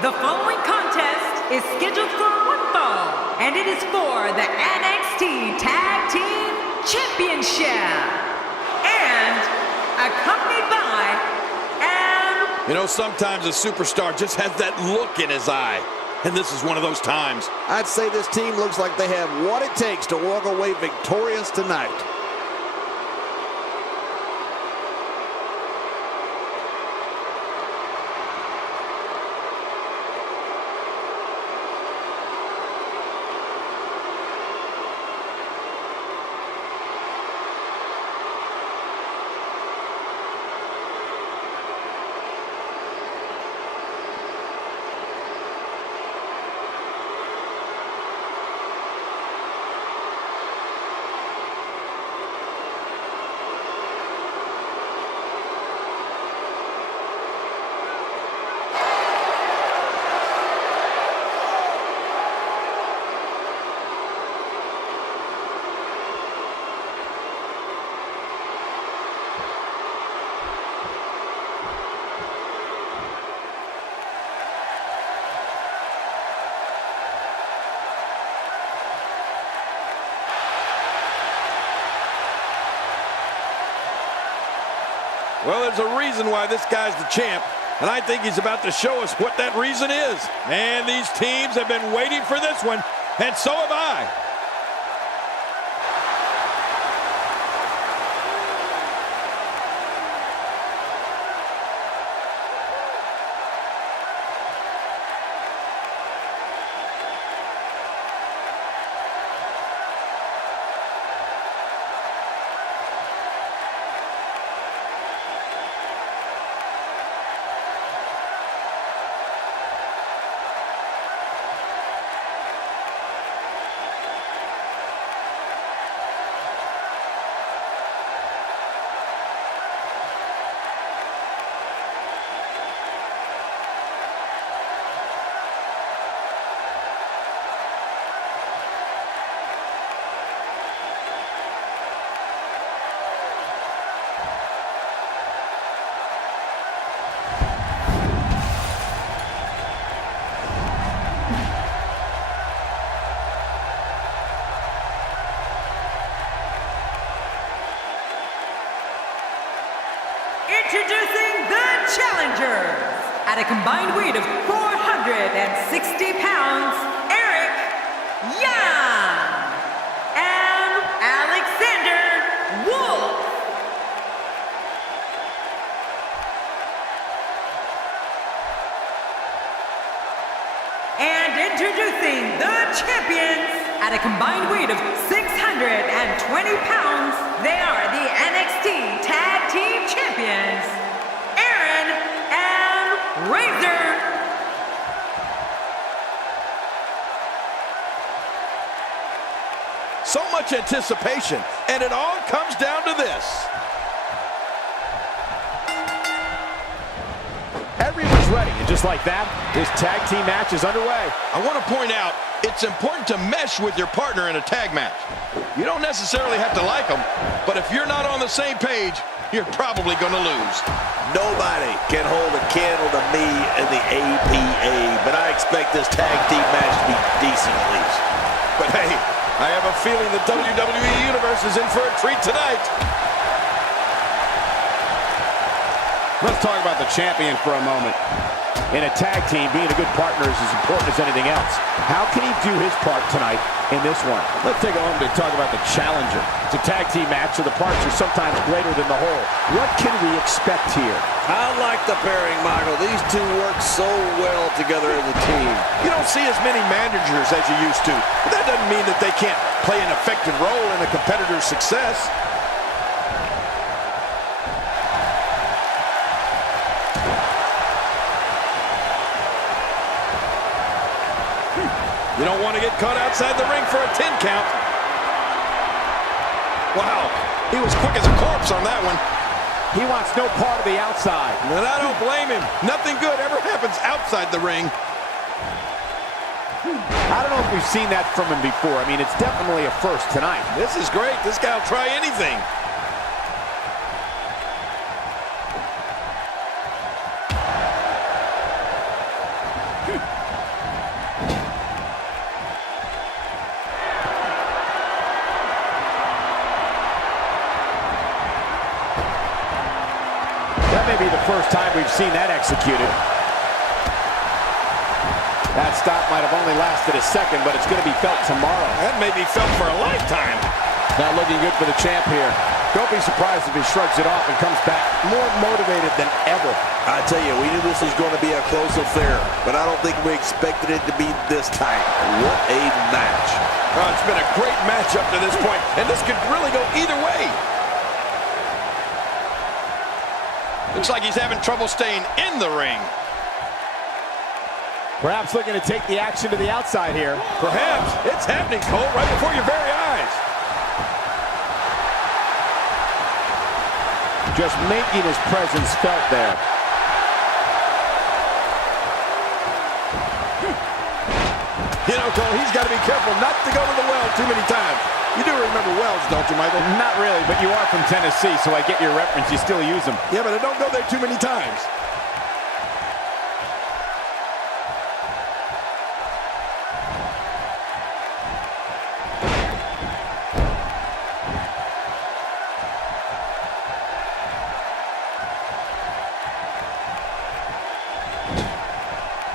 The following contest is scheduled for one fall, and it is for the NXT Tag Team Championship. And accompanied by You know, sometimes a superstar just has that look in his eye. And this is one of those times. I'd say this team looks like they have what it takes to walk away victorious tonight. Well, there's a reason why this guy's the champ, and I think he's about to show us what that reason is. And these teams have been waiting for this one, and so have I. introducing the challengers. At a combined weight of 460 pounds, Eric Young and Alexander Wolf. And introducing the champions. At a combined weight of 620 pounds, they are the NXT Tag Team Champions, Aaron and Razor. So much anticipation, and it all comes down to this. Everyone's ready, and just like that, this tag team match is underway. I want to point out, it's important to mesh with your partner in a tag match. You don't necessarily have to like them, but if you're not on the same page, you're probably going to lose. Nobody can hold a candle to me in the APA, but I expect this tag team match to be decent at least. But hey, I have a feeling the WWE Universe is in for a treat tonight. Let's talk about the champion for a moment. In a tag team, being a good partner is as important as anything else. How can he do his part tonight in this one? Let's take a moment to talk about the challenger. It's a tag team match, so the parts are sometimes greater than the whole. What can we expect here? I like the pairing, Michael. These two work so well together as a team. You don't see as many managers as you used to. But that doesn't mean that they can't play an effective role in a competitor's success. You don't want to get caught outside the ring for a 10 count. Wow, he was quick as a corpse on that one. He wants no part of the outside. And I don't blame him. Nothing good ever happens outside the ring. I don't know if we've seen that from him before. I mean, it's definitely a first tonight. This is great. This guy will try anything. may be the first time we've seen that executed. That stop might have only lasted a second, but it's going to be felt tomorrow. That may be felt for a lifetime. Not looking good for the champ here. Don't be surprised if he shrugs it off and comes back more motivated than ever. I tell you, we knew this was going to be a close affair, but I don't think we expected it to be this tight. What a match. Oh, it's been a great match up to this point, and this could really go either way. Looks like he's having trouble staying in the ring. Perhaps looking to take the action to the outside here. Perhaps. It's happening, Cole, right before your very eyes. Just making his presence felt there. You know, Cole, he's got to be careful not to go to the well too many times. You do remember wells, don't you, Michael? Not really, but you are from Tennessee, so I get your reference. You still use them. Yeah, but I don't go there too many times.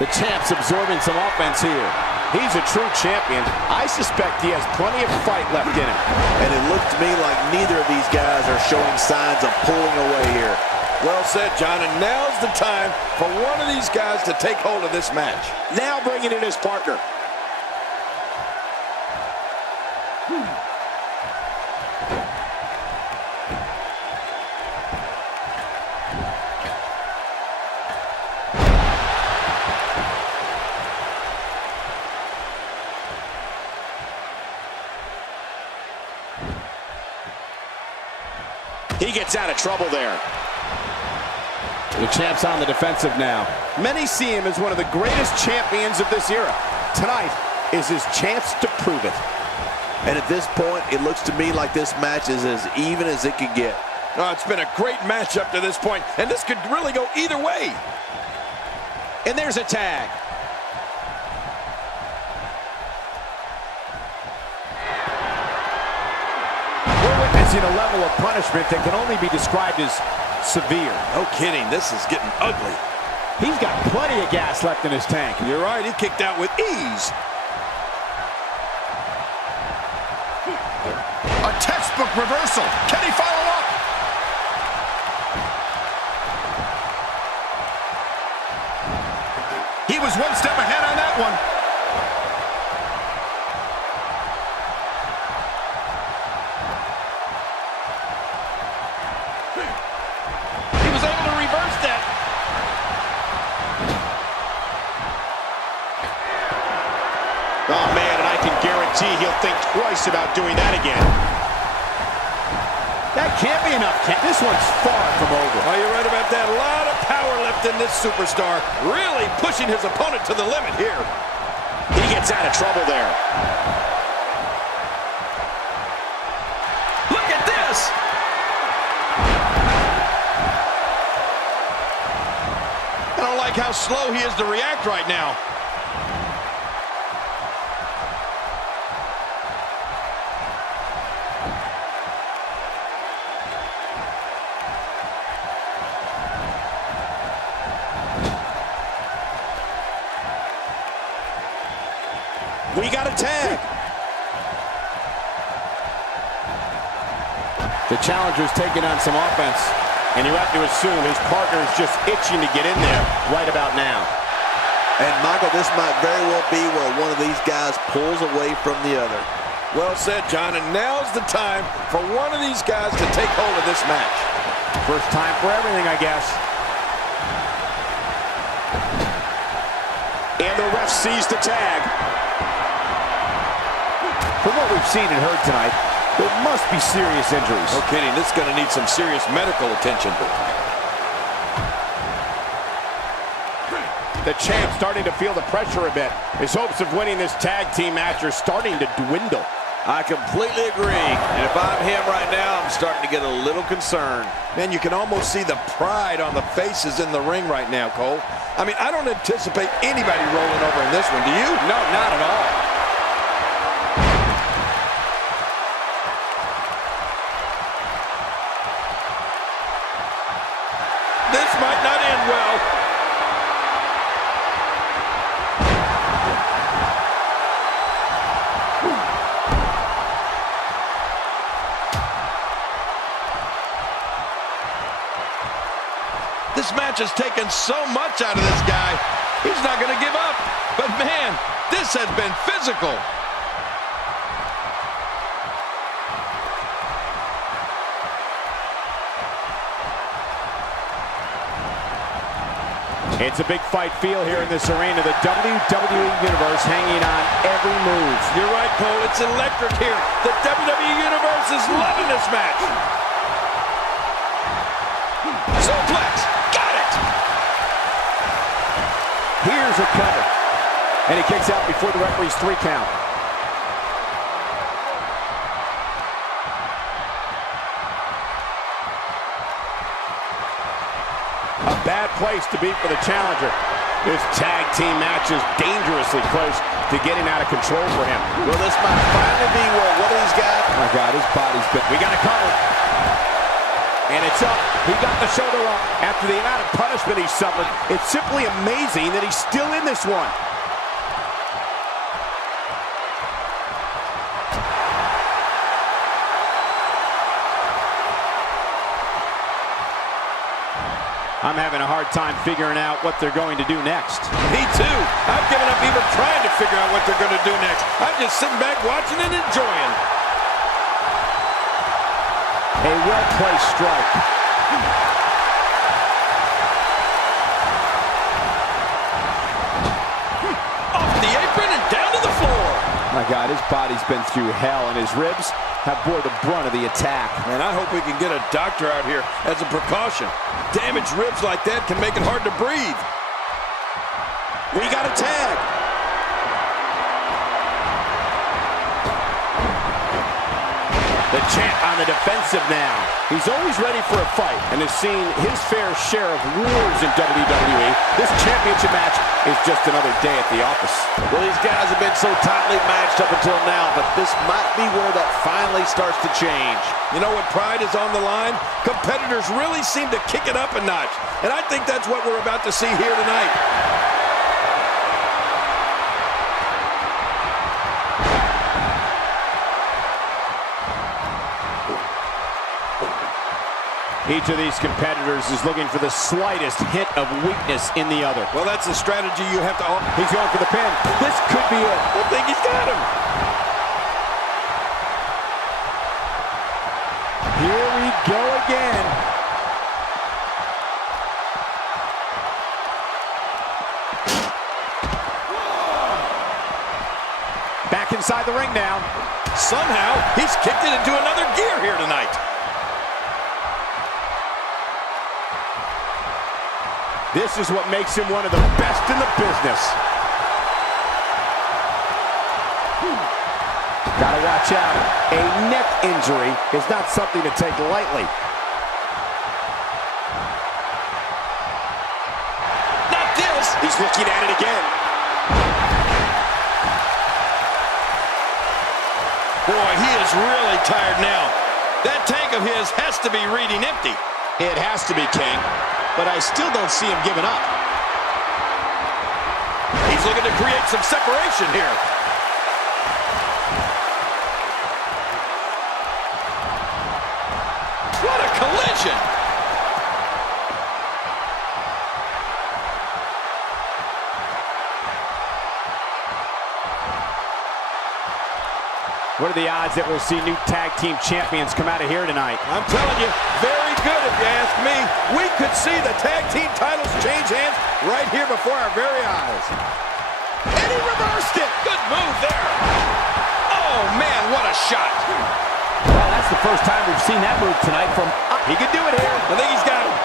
The champ's absorbing some offense here. He's a true champion. I suspect he has plenty of fight left in him. And it looked to me like neither of these guys are showing signs of pulling away here. Well said, John, and now's the time for one of these guys to take hold of this match. Now bringing in his partner. He gets out of trouble there. The champ's on the defensive now. Many see him as one of the greatest champions of this era. Tonight is his chance to prove it. And at this point, it looks to me like this match is as even as it could get. Oh, it's been a great match up to this point, and this could really go either way. And there's a tag. A level of punishment that can only be described as severe. No kidding, this is getting ugly. He's got plenty of gas left in his tank. You're right, he kicked out with ease. A textbook reversal. Can he follow up? He was one step ahead on that one. Oh, man, and I can guarantee he'll think twice about doing that again. That can't be enough, Ken. This one's far from over. Oh, you're right about that. A lot of power left in this superstar. Really pushing his opponent to the limit here. He gets out of trouble there. Look at this! I don't like how slow he is to react right now. We got a tag. The challenger's taking on some offense, and you have to assume his partner is just itching to get in there right about now. And Michael, this might very well be where one of these guys pulls away from the other. Well said, John, and now's the time for one of these guys to take hold of this match. First time for everything, I guess. And the ref sees the tag. From what we've seen and heard tonight, there must be serious injuries. No kidding, this is going to need some serious medical attention. The champ starting to feel the pressure a bit. His hopes of winning this tag team match are starting to dwindle. I completely agree. And if I'm him right now, I'm starting to get a little concerned. Man, you can almost see the pride on the faces in the ring right now, Cole. I mean, I don't anticipate anybody rolling over in this one, do you? No, not at all. This might not end well. This match has taken so much out of this guy. He's not going to give up. But man, this has been physical. It's a big fight feel here in this arena. The WWE Universe hanging on every move. You're right, Cole. It's electric here. The WWE Universe is loving this match. Suplex. Got it. Here's a cover. And he kicks out before the referee's 3 count. A bad place to be for the challenger. This tag team match is dangerously close to getting out of control for him. Will this might finally be where one of these guys... Oh my God, his body's been... We got a cover. And it's up. He got the shoulder up. After the amount of punishment he suffered, it's simply amazing that he's still in this one. I'm having a hard time figuring out what they're going to do next. Me too. I've given up even trying to figure out what they're going to do next. I'm just sitting back watching and enjoying. A well-placed strike. Off the apron and down to the floor. My God, his body's been through hell, and his ribs have bore the brunt of the attack. Man, I hope we can get a doctor out here as a precaution. Damaged ribs like that can make it hard to breathe. We got a tag. The champ on the defensive now. He's always ready for a fight and has seen his fair share of wars in WWE. This championship match is just another day at the office. Well, these guys have been so tightly matched up until now, but this might be where that finally starts to change. You know, when pride is on the line, competitors really seem to kick it up a notch. And I think that's what we're about to see here tonight. Each of these competitors is looking for the slightest hint of weakness in the other. Well, that's a strategy you have to... He's going for the pin. This could be it. I think he's got him. Here we go again. Back inside the ring now. Somehow, he's kicked it into another gear here tonight. This is what makes him one of the best in the business. Gotta watch out. A neck injury is not something to take lightly. Not this. He's looking at it again. Boy, he is really tired now. That tank of his has to be reading empty. It has to be, King. But I still don't see him giving up. He's looking to create some separation here. What a collision! What are the odds that we'll see new tag team champions come out of here tonight? I'm telling you, very good if you ask me. We could see the tag team titles change hands right here before our very eyes. And he reversed it. Good move there. Oh, man, what a shot. Well, that's the first time we've seen that move tonight from... He could do it here. I think he's got him.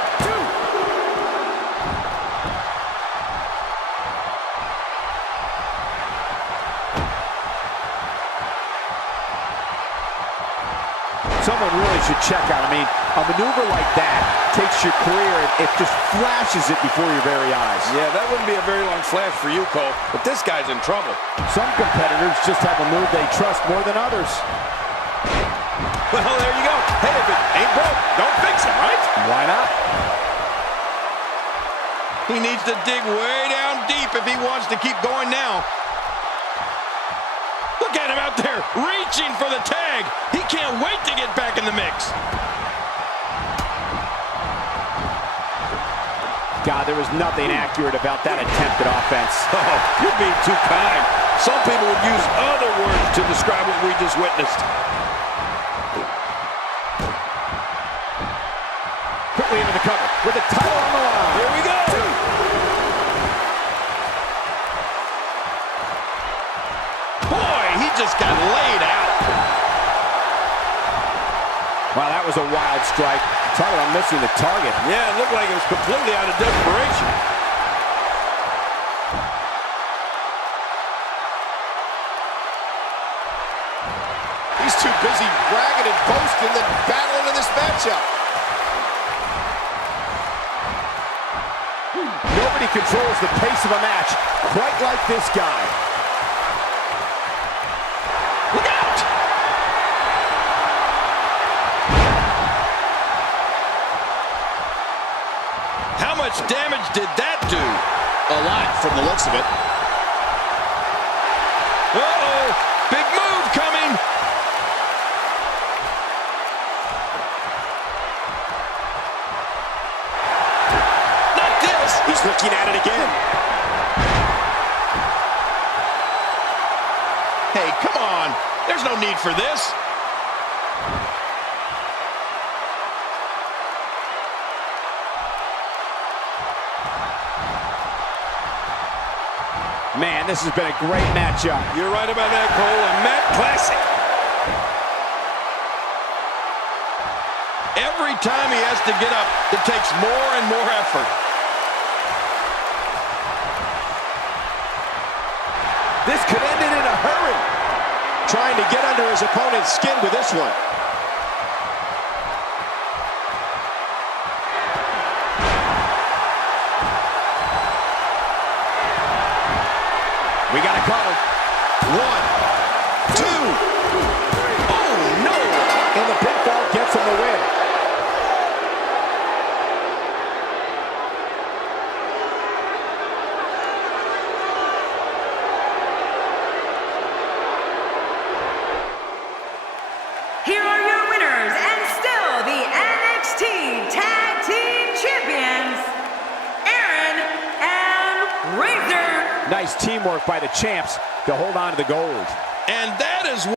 Someone really should check out. I mean, a maneuver like that takes your career and it just flashes it before your very eyes. Yeah, that wouldn't be a very long flash for you, Cole, but this guy's in trouble. Some competitors just have a move they trust more than others. Well, there you go. Hey, if it ain't broke, don't fix it, right? Why not? He needs to dig way down deep if he wants to keep going now. Look at him out there, reaching for the tag. He can't wait to get back in the mix. God, there was nothing accurate about that attempted offense. Oh, you're being too kind. Some people would use other words to describe what we just witnessed. Quickly into the cover with the title on the line. Here we go. Boy, he just got laid out. Wow, that was a wild strike. Talk about missing the target. Yeah, it looked like it was completely out of desperation. He's too busy bragging and boasting than battling in this matchup. Nobody controls the pace of a match quite like this guy. Look out! How much damage did that do? A lot from the looks of it. Uh-oh, big move coming. Not this. He's looking at it again. Hey, come on. There's no need for this. Man, this has been a great matchup. You're right about that, Cole. A Matt classic. Every time he has to get up, it takes more and more effort. This could end it in a hurry. Trying to get under his opponent's skin with this one. We got to cover. 1, 2. Oh, no. And the pinfall gets him the win. Here are your winners and still the NXT Tag Team Champions, Aaron and Razor. Nice teamwork by the champs to hold on to the gold. And that is